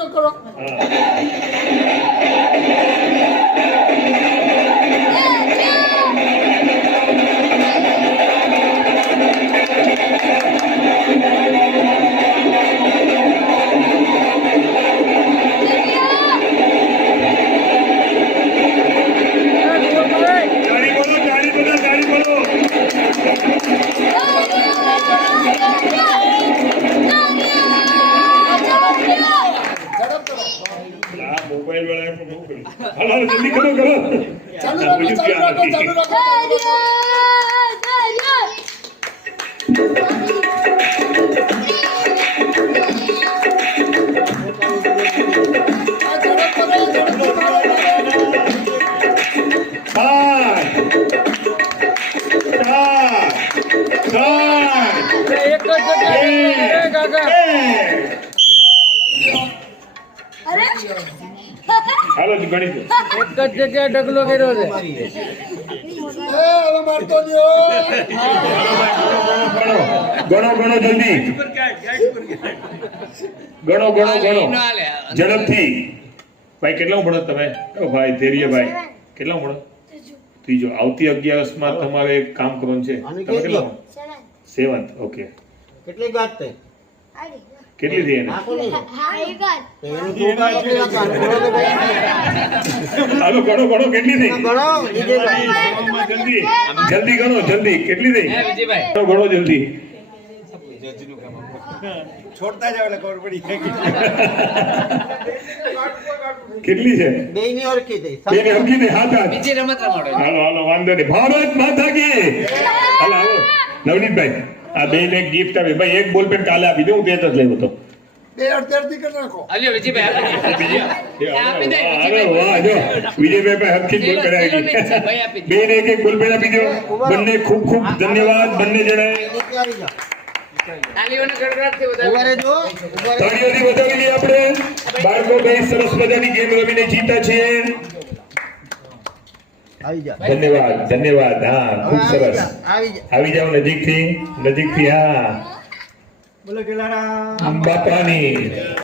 જો કરો मोबाइल वाला को हेलो जल्दी करो ચાલુ રાખો હાલો ગણી દો એક જ જગ્યાએ ઢગલો કર્યો છે હવે મારતો નયો ગણો જલ્દી ગણો ઝડપથી ભાઈ કેટલા ભણો તમે ભાઈ ધૈર્ય ભાઈ કેટલા ભણો ત્રીજો આવતી 11 માં તમારે એક કામ કરવાનું છે તમે કેટલા 7th ઓકે કેટલી ગાત થઈ કેટલી થઈ એને હાલો ગણો કેટલી થઈ જલ્દી ગણો કેટલી થઈ ગણો જલ્દી છોડતા જાવ એટલે ખબર પડી કેટલી છે બેયની ઓળખી થઈ બેને હકી દે હાથ બીજી રમત રમાડો હાલો વાંધો નહીં ભારત માતા કી હાલો નવનીતભાઈ આ બેને ગિફ્ટ આપી ભાઈ એક બોલ પેન કાલે આપી દે હું તે જ લેવો તો 2 કરી નાખો અલ્યો વિજયભાઈ આપી દે અરે વાહ જો વિજયભાઈ ભાઈ હકથી બોલ કરાવી બેને એક બોલ પેન આપી દો બંને ખૂબ ધન્યવાદ બંને જણાએ તાલીઓનો ગડગડાટથી ઉભા રહેજો તાળીઓથી વધાવી લઈએ આપણે બાળકો બે સરસ મજાની ગેમ રમીને જીતા છે આવી જા ધન્યવાદ હા ખૂબ સરસ આવી જાઓ નજીકથી હા બોલો કેલારામ બાપાની